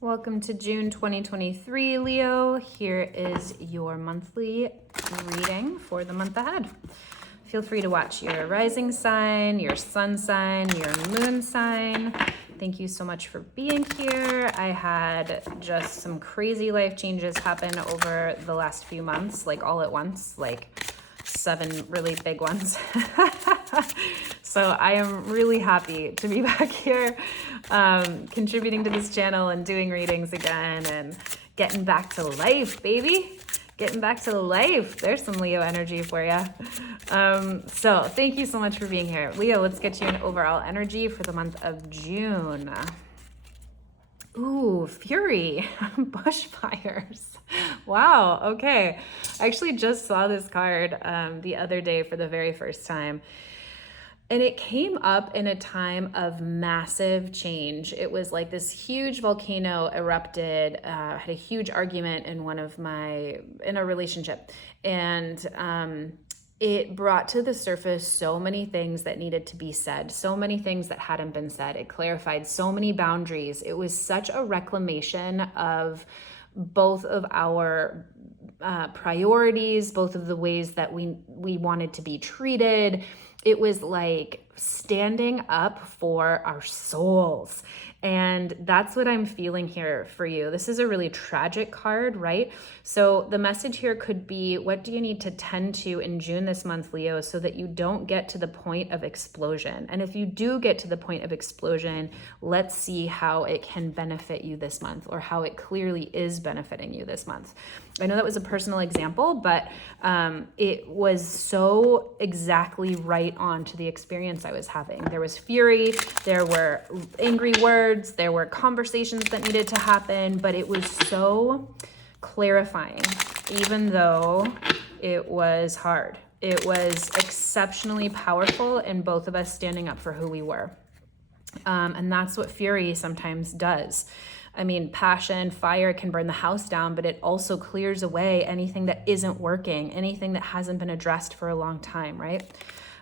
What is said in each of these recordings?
Welcome to June 2023, Leo. Here is your monthly reading for the month ahead. Feel free to watch your rising sign, your sun sign, your moon sign. Thank you so much for being here. I had just some crazy life changes happen over the last few months, like all at once, like 7 really big ones. So I am really happy to be back here, contributing to this channel and doing readings again and getting back to life, baby. Getting back to life. There's some Leo energy for you. So thank you so much for being here. Leo, let's get you an overall energy for the month of June. Ooh, Fury, bushfires. Wow, okay. I actually just saw this card the other day for the very first time. And it came up in a time of massive change. It was like this huge volcano erupted, had a huge argument in a relationship. And it brought to the surface so many things that needed to be said, so many things that hadn't been said. It clarified so many boundaries. It was such a reclamation of both of our priorities, both of the ways that we wanted to be treated. It was like standing up for our souls. And that's what I'm feeling here for you. This is a really tragic card, right? So the message here could be, what do you need to tend to in June this month, Leo, so that you don't get to the point of explosion? And if you do get to the point of explosion, let's see how it can benefit you this month, or how it clearly is benefiting you this month. I know that was a personal example, but it was so exactly right on to the experience I was having. There was fury, there were angry words, there were conversations that needed to happen, but it was so clarifying, even though it was hard. It was exceptionally powerful in both of us standing up for who we were. And that's what fury sometimes does. I mean, passion, fire can burn the house down, but it also clears away anything that isn't working, anything that hasn't been addressed for a long time, right?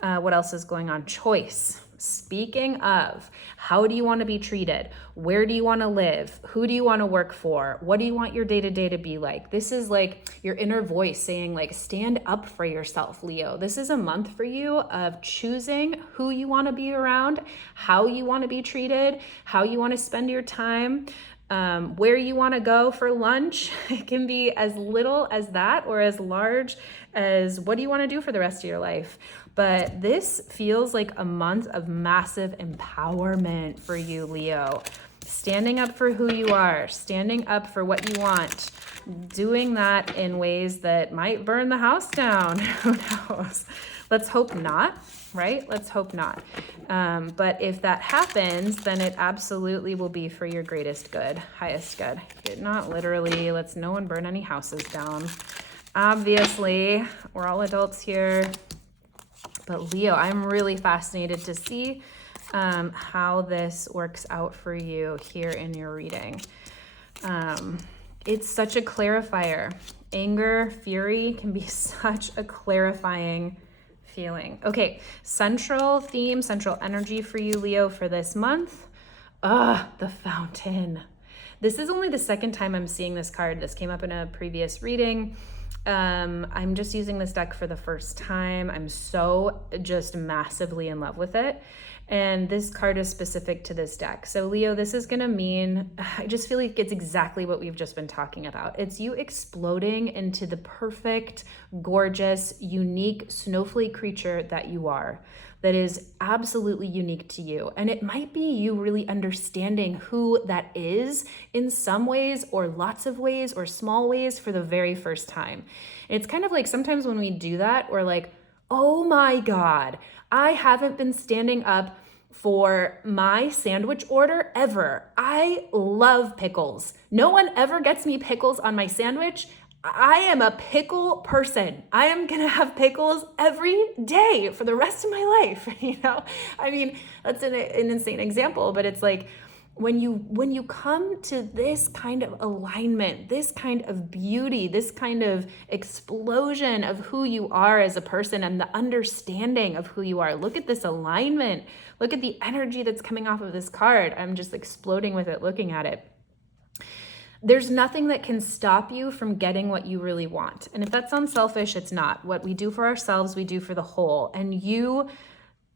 What else is going on? Choice. Speaking of, how do you want to be treated? Where do you want to live? Who do you want to work for? What do you want your day-to-day to be like? This is like your inner voice saying, like, stand up for yourself, Leo. This is a month for you of choosing who you want to be around, how you want to be treated, how you want to spend your time, where you want to go for lunch. It can be as little as that, or as large as what do you want to do for the rest of your life. But this feels like a month of massive empowerment for you, Leo. Standing up for who you are, standing up for what you want, doing that in ways that might burn the house down. Who knows? Let's hope not, right? Let's hope not. But if that happens, then it absolutely will be for your greatest good, highest good. Not literally, let's no one burn any houses down. Obviously, we're all adults here. But Leo, I'm really fascinated to see how this works out for you here in your reading. It's such a clarifier. Anger, fury can be such a clarifying feeling. Okay, central theme, central energy for you, Leo, for this month. The Fountain. This is only the second time I'm seeing this card. This came up in a previous reading. I'm just using this deck for the first time. I'm so just massively in love with it. And this card is specific to this deck. So Leo, this is going to mean, I just feel like it's exactly what we've just been talking about. It's you exploding into the perfect, gorgeous, unique snowflake creature that you are, that is absolutely unique to you. And it might be you really understanding who that is in some ways, or lots of ways, or small ways for the very first time. And it's kind of like sometimes when we do that, we're like, oh my God, I haven't been standing up for my sandwich order ever. I love pickles. No one ever gets me pickles on my sandwich. I am a pickle person. I am going to have pickles every day for the rest of my life. I mean, that's an insane example, but it's like, when you come to this kind of alignment, this kind of beauty, this kind of explosion of who you are as a person and the understanding of who you are, look at this alignment. Look at the energy that's coming off of this card. I'm just exploding with it looking at it. There's nothing that can stop you from getting what you really want. And if that sounds selfish, it's not. What we do for ourselves, we do for the whole. And you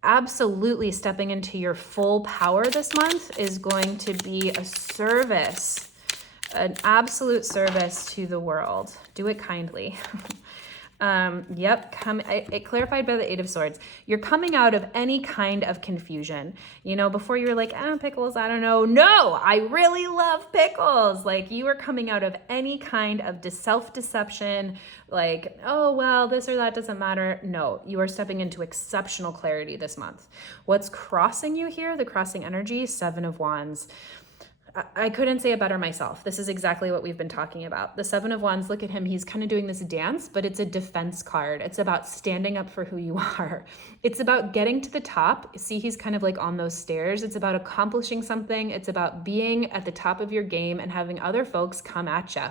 absolutely stepping into your full power this month is going to be a service, an absolute service to the world. Do it kindly. It clarified by the Eight of Swords. You're coming out of any kind of confusion. You know, before you were like, pickles, I don't know. No, I really love pickles. Like, you are coming out of any kind of self-deception, like, oh, well, this or that doesn't matter. No, you are stepping into exceptional clarity this month. What's crossing you here? The crossing energy, Seven of Wands. I couldn't say it better myself. This is exactly what we've been talking about. The Seven of Wands, look at him. He's kind of doing this dance, but it's a defense card. It's about standing up for who you are. It's about getting to the top. See, he's kind of like on those stairs. It's about accomplishing something. It's about being at the top of your game and having other folks come at you.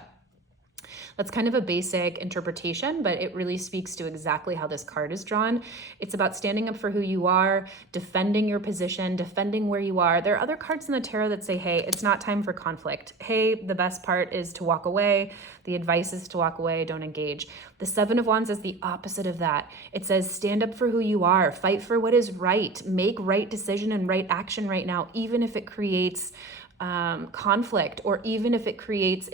That's kind of a basic interpretation, but it really speaks to exactly how this card is drawn. It's about standing up for who you are, defending your position, defending where you are. There are other cards in the tarot that say, hey, it's not time for conflict. Hey, the best part is to walk away. The advice is to walk away, don't engage. The Seven of Wands is the opposite of that. It says, stand up for who you are, fight for what is right, make right decision and right action right now, even if it creates conflict, or even if it creates,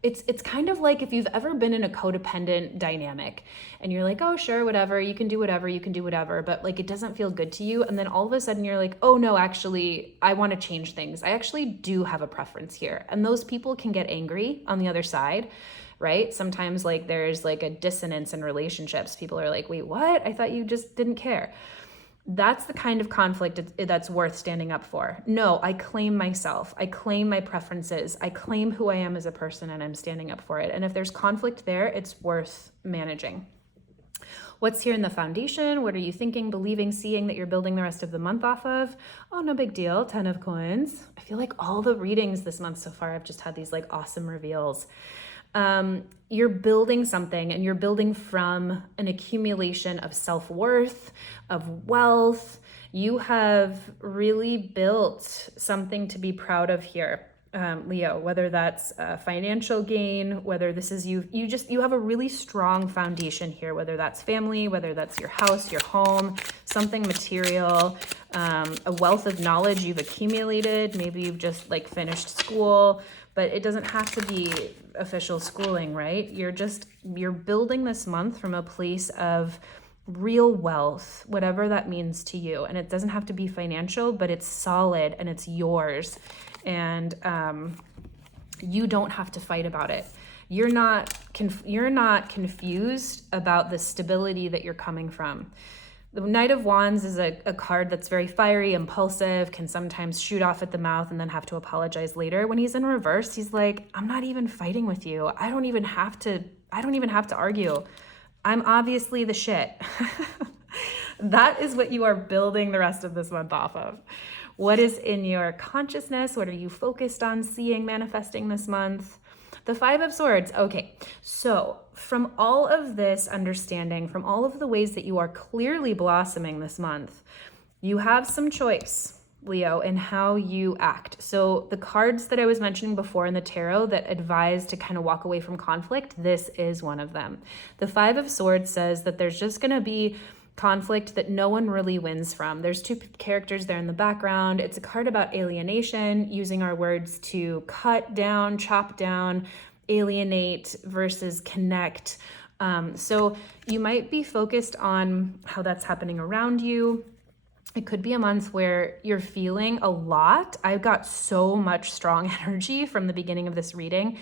it's kind of like if you've ever been in a codependent dynamic and you're like, oh, sure, whatever, you can do whatever, but like it doesn't feel good to you. And then all of a sudden you're like, oh no, actually, I want to change things. I actually do have a preference here. And those people can get angry on the other side, right? Sometimes like there's like a dissonance in relationships. People are like, wait, what? I thought you just didn't care. That's the kind of conflict that's worth standing up for. No, I claim myself. I claim my preferences. I claim who I am as a person, and I'm standing up for it. And if there's conflict there, it's worth managing. What's here in the foundation? What are you thinking, believing, seeing that you're building the rest of the month off of? Oh, no big deal. 10 of coins. I feel like all the readings this month so far, I've just had these like awesome reveals. You're building something, and you're building from an accumulation of self-worth, of wealth. You have really built something to be proud of here, Leo, whether that's financial gain, whether this is you have a really strong foundation here, whether that's family, whether that's your house, your home, something material, a wealth of knowledge you've accumulated. Maybe you've just like finished school, but it doesn't have to be official schooling, right? You're building this month from a place of real wealth, whatever that means to you. And it doesn't have to be financial, but it's solid and it's yours. And you don't have to fight about it. You're not confused about the stability that you're coming from. The Knight of Wands is a card that's very fiery, impulsive, can sometimes shoot off at the mouth and then have to apologize later. When he's in reverse, he's like, I'm not even fighting with you. I don't even have to argue. I'm obviously the shit. That is what you are building the rest of this month off of. What is in your consciousness? What are you focused on seeing, manifesting this month? The Five of Swords. Okay, so from all of this understanding, from all of the ways that you are clearly blossoming this month, you have some choice, Leo, in how you act. So the cards that I was mentioning before in the tarot that advise to kind of walk away from conflict, this is one of them. The Five of Swords says that there's just going to be conflict that no one really wins from. There's two characters there in the background. It's a card about alienation, using our words to cut down, chop down, alienate versus connect. So you might be focused on how that's happening around you. It could be a month where you're feeling a lot. I've got so much strong energy from the beginning of this reading.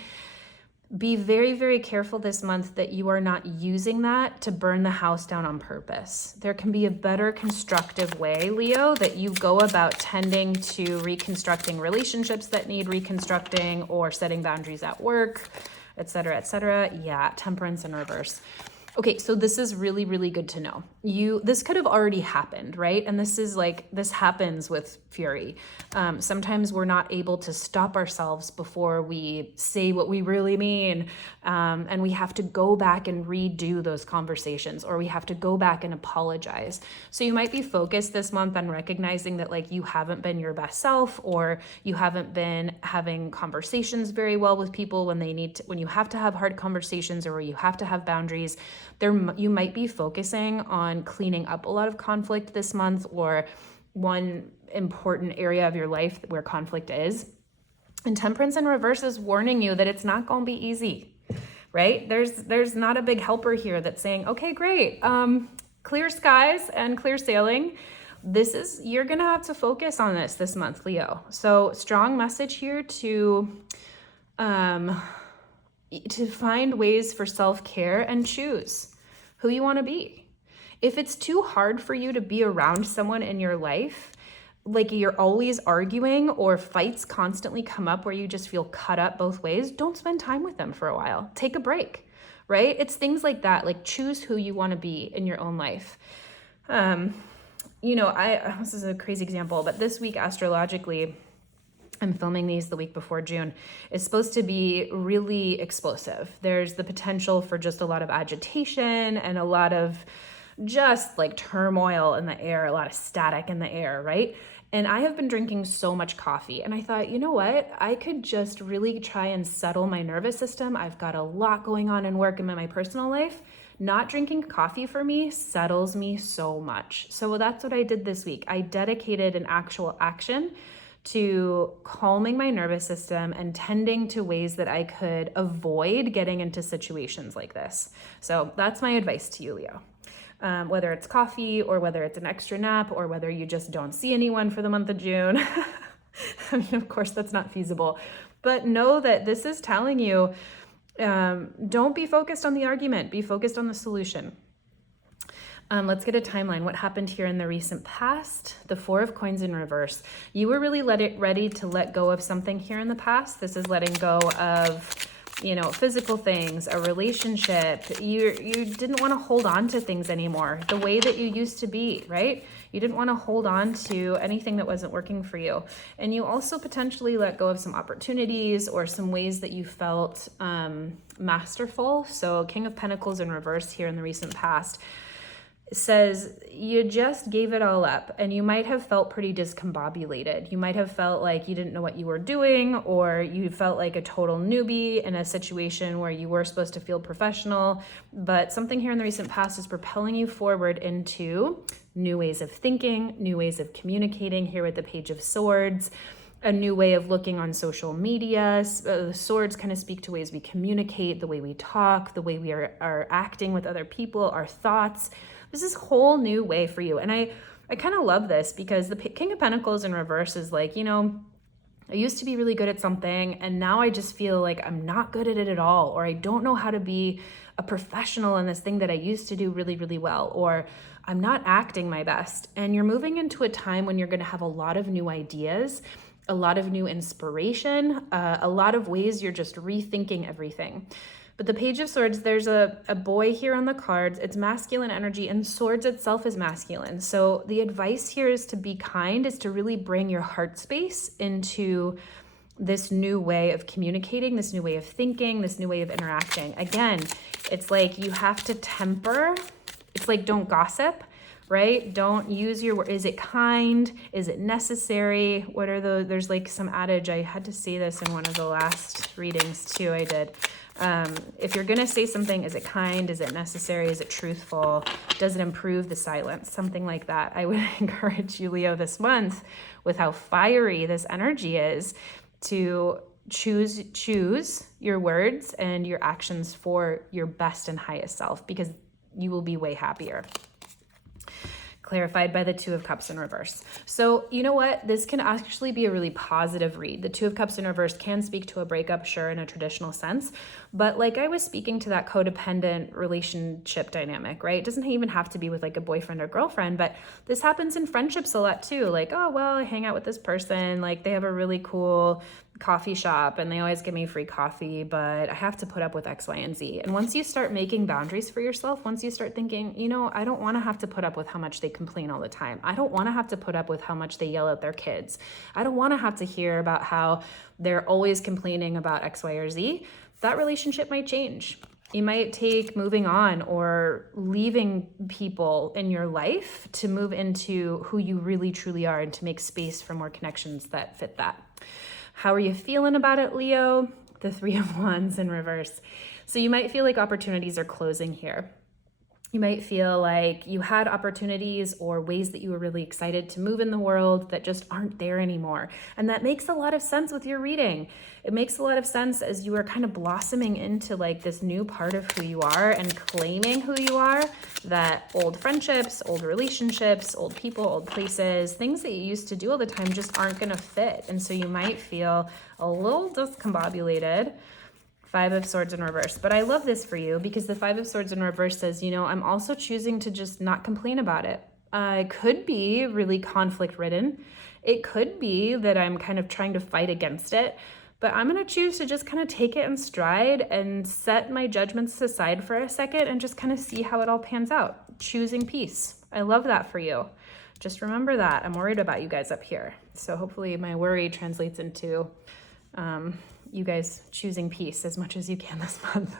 Be very, very careful this month that you are not using that to burn the house down on purpose. There can be a better constructive way, Leo, that you go about tending to reconstructing relationships that need reconstructing, or setting boundaries at work, etc., etc. Yeah, Temperance in reverse. Okay, so this is really, really good to know. This could have already happened, right? And this happens with fury. Sometimes we're not able to stop ourselves before we say what we really mean. And we have to go back and redo those conversations, or we have to go back and apologize. So you might be focused this month on recognizing that like you haven't been your best self, or you haven't been having conversations very well with people when you have to have hard conversations, or where you have to have boundaries. You might be focusing on cleaning up a lot of conflict this month, or one important area of your life where conflict is. And Temperance in reverse is warning you that it's not going to be easy, right? There's not a big helper here that's saying, okay, great, clear skies and clear sailing. You're going to have to focus on this month, Leo. So strong message here to find ways for self-care and choose who you want to be. If it's too hard for you to be around someone in your life, like you're always arguing or fights constantly come up where you just feel cut up both ways, don't spend time with them for a while. Take a break, right? It's things like that, like choose who you want to be in your own life. This is a crazy example, but this week astrologically, I'm filming these the week before June, is supposed to be really explosive. There's the potential for just a lot of agitation and a lot of just like turmoil in the air, a lot of static in the air, right? And I have been drinking so much coffee, and I thought, you know what? I could just really try and settle my nervous system. I've got a lot going on in work and in my personal life. Not drinking coffee for me settles me so much. So that's what I did this week. I dedicated an actual action to calming my nervous system and tending to ways that I could avoid getting into situations like this. So that's my advice to you, Leo. Whether it's coffee, or whether it's an extra nap, or whether you just don't see anyone for the month of June. I mean, of course, that's not feasible. But know that this is telling you, don't be focused on the argument. Be focused on the solution. Let's get a timeline. What happened here in the recent past? The Four of Coins in reverse. You were really ready to let go of something here in the past. This is letting go of, physical things, a relationship. You didn't want to hold on to things anymore the way that you used to be, right? You didn't want to hold on to anything that wasn't working for you. And you also potentially let go of some opportunities or some ways that you felt masterful. So King of Pentacles in reverse here in the recent past says you just gave it all up, and you might have felt pretty discombobulated. You might have felt like you didn't know what you were doing, or you felt like a total newbie in a situation where you were supposed to feel professional. But something here in the recent past is propelling you forward into new ways of thinking, new ways of communicating here with the Page of Swords, a new way of looking on social media. The swords kind of speak to ways we communicate, the way we talk, the way we are acting with other people, our thoughts. This is a whole new way for you. And I kind of love this because the King of Pentacles in reverse is like, I used to be really good at something, and now I just feel like I'm not good at it at all, or I don't know how to be a professional in this thing that I used to do really, really well, or I'm not acting my best. And you're moving into a time when you're going to have a lot of new ideas, a lot of new inspiration, a lot of ways you're just rethinking everything. But the Page of Swords, there's a boy here on the cards. It's masculine energy, and swords itself is masculine. So the advice here is to be kind, is to really bring your heart space into this new way of communicating, this new way of thinking, this new way of interacting. Again, it's like you have to temper. It's like, don't gossip, right? Don't use your word. Is it kind? Is it necessary? There's like some adage. I had to say this in one of the last readings too I did. If you're going to say something, is it kind? Is it necessary? Is it truthful? Does it improve the silence? Something like that. I would encourage you, Leo, this month, with how fiery this energy is, to choose your words and your actions for your best and highest self, because you will be way happier. Clarified by the Two of Cups in reverse. So you know what? This can actually be a really positive read. The Two of Cups in reverse can speak to a breakup, sure, in a traditional sense. But like I was speaking to that codependent relationship dynamic, right? It doesn't even have to be with like a boyfriend or girlfriend, but this happens in friendships a lot too. Like, oh, well, I hang out with this person. Like they have a really cool, coffee shop and they always give me free coffee, but I have to put up with X, Y, and Z. And once you start making boundaries for yourself, once you start thinking, you know, I don't want to have to put up with how much they complain all the time. I don't want to have to put up with how much they yell at their kids. I don't want to have to hear about how they're always complaining about X, Y, or Z. That relationship might change. You might take moving on or leaving people in your life to move into who you really truly are and to make space for more connections that fit that. How are you feeling about it, Leo? The Three of Wands in reverse. So you might feel like opportunities are closing here. You might feel like you had opportunities or ways that you were really excited to move in the world that just aren't there anymore. And that makes a lot of sense with your reading. It makes a lot of sense as you are kind of blossoming into like this new part of who you are and claiming who you are, that old friendships, old relationships, old people, old places, things that you used to do all the time just aren't going to fit. And so you might feel a little discombobulated. Five of Swords in reverse. But I love this for you because the Five of Swords in reverse says, you know, I'm also choosing to just not complain about it. It could be really conflict ridden. It could be that I'm kind of trying to fight against it, but I'm going to choose to just kind of take it in stride and set my judgments aside for a second and just kind of see how it all pans out. Choosing peace. I love that for you. Just remember that. I'm worried about you guys up here. So hopefully my worry translates into you guys choosing peace as much as you can this month.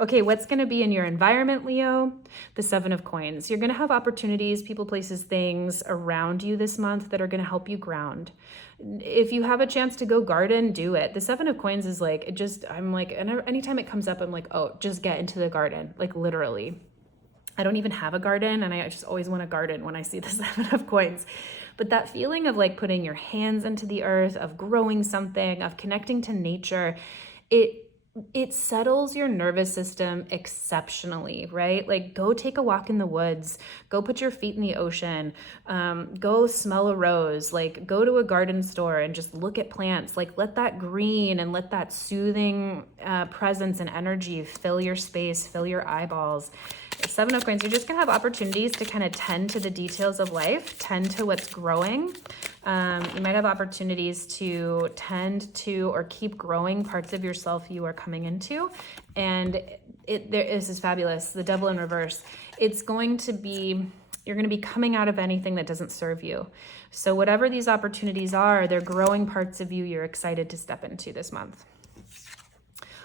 Okay, what's going to be in your environment, Leo? The Seven of Coins. You're going to have opportunities, people, places, things around you this month that are going to help you ground. If you have a chance to go garden, do it. The Seven of Coins is like, it just, I'm like, anytime it comes up, I'm like, oh, just get into the garden, like literally. I don't even have a garden and I just always want to garden when I see the Seven of Coins. But that feeling of like putting your hands into the earth, of growing something, of connecting to nature, it settles your nervous system exceptionally, right? Like go take a walk in the woods, go put your feet in the ocean, go smell a rose, like go to a garden store and just look at plants, like let that green and let that soothing presence and energy fill your space, fill your eyeballs. Seven of Coins, you're just gonna have opportunities to kind of tend to the details of life, tend to what's growing. You might have opportunities to tend to or keep growing parts of yourself you are coming into. And this is fabulous. The Devil in reverse. It's going to be, you're going to be coming out of anything that doesn't serve you. So whatever these opportunities are, they're growing parts of you you're excited to step into this month.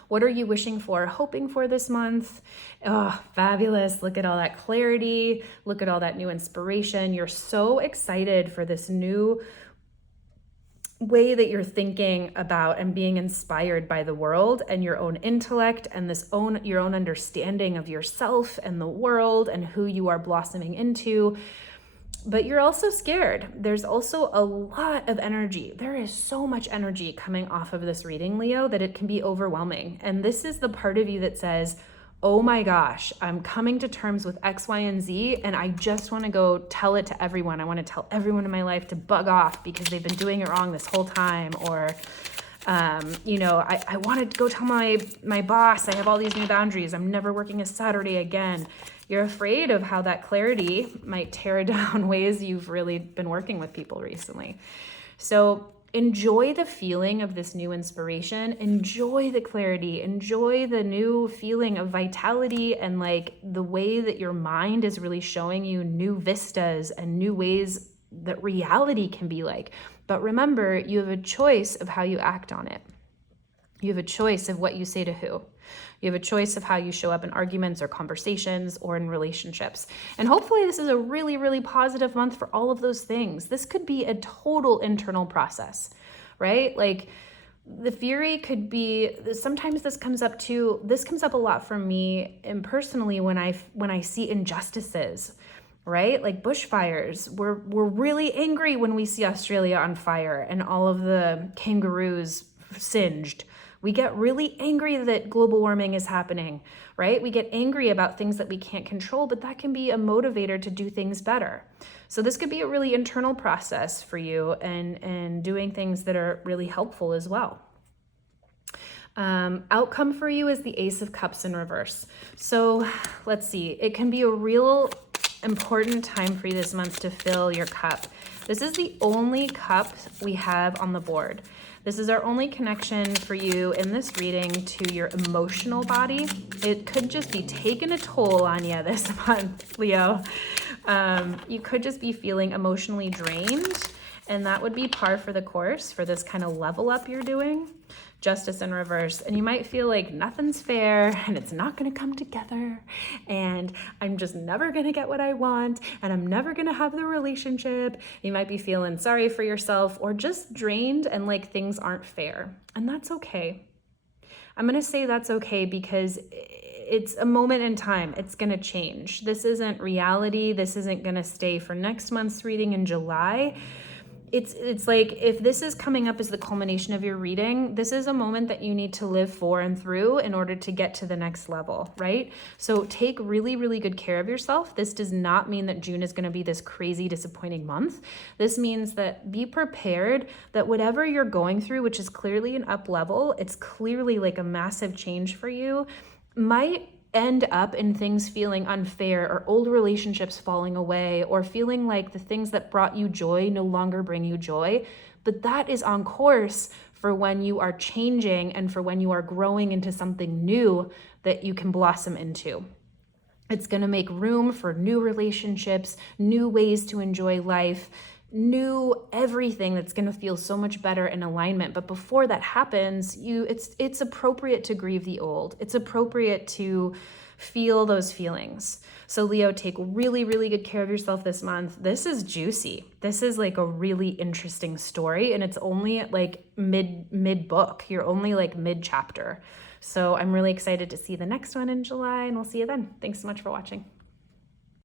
What are you wishing for, hoping for this month? Oh, fabulous. Look at all that clarity. Look at all that new inspiration. You're so excited for this new way that you're thinking about and being inspired by the world and your own intellect and your own understanding of yourself and the world and who you are blossoming into. But you're also scared. There's also a lot of energy. There is so much energy coming off of this reading, Leo, that it can be overwhelming. And this is the part of you that says, oh my gosh, I'm coming to terms with X, Y, and Z, and I just want to go tell it to everyone. I want to tell everyone in my life to bug off because they've been doing it wrong this whole time. Or, I want to go tell my boss I have all these new boundaries. I'm never working a Saturday again. You're afraid of how that clarity might tear down ways you've really been working with people recently. So enjoy the feeling of this new inspiration, enjoy the clarity, enjoy the new feeling of vitality and like the way that your mind is really showing you new vistas and new ways that reality can be like. But remember, you have a choice of how you act on it. You have a choice of what you say to who. You have a choice of how you show up in arguments or conversations or in relationships. And hopefully this is a really, really positive month for all of those things. This could be a total internal process, right? Like the fury could be, sometimes this comes up a lot for me and personally when I see injustices, right? Like bushfires. We're really angry when we see Australia on fire and all of the kangaroos singed. We get really angry that global warming is happening, right? We get angry about things that we can't control, but that can be a motivator to do things better. So this could be a really internal process for you and doing things that are really helpful as well. Outcome for you is the Ace of Cups in reverse. So let's see, it can be a real important time for you this month to fill your cup. This is the only cup we have on the board. This is our only connection for you in this reading to your emotional body. It could just be taking a toll on you this month, Leo. You could just be feeling emotionally drained, and that would be par for the course for this kind of level up you're doing. Justice in reverse, and you might feel like nothing's fair and it's not going to come together, and I'm just never going to get what I want, and I'm never going to have the relationship. You might be feeling sorry for yourself or just drained and like things aren't fair, and that's okay. I'm going to say that's okay because it's a moment in time. It's going to change. This isn't reality. This isn't going to stay for next month's reading in July. It's like, if this is coming up as the culmination of your reading, this is a moment that you need to live for and through in order to get to the next level, right? So take really, really good care of yourself. This does not mean that June is going to be this crazy, disappointing month. This means that be prepared that whatever you're going through, which is clearly an up level, it's clearly like a massive change for you, might end up in things feeling unfair or old relationships falling away or feeling like the things that brought you joy no longer bring you joy. But that is on course for when you are changing and for when you are growing into something new that you can blossom into. It's going to make room for new relationships, new ways to enjoy life, new everything that's going to feel so much better in alignment. But before that happens, it's appropriate to grieve the old. It's appropriate to feel those feelings. So Leo, take really, really good care of yourself this month. This is juicy. This is like a really interesting story, and it's only like mid book. You're only like mid chapter. So I'm really excited to see the next one in July, and we'll see you then. Thanks so much for watching.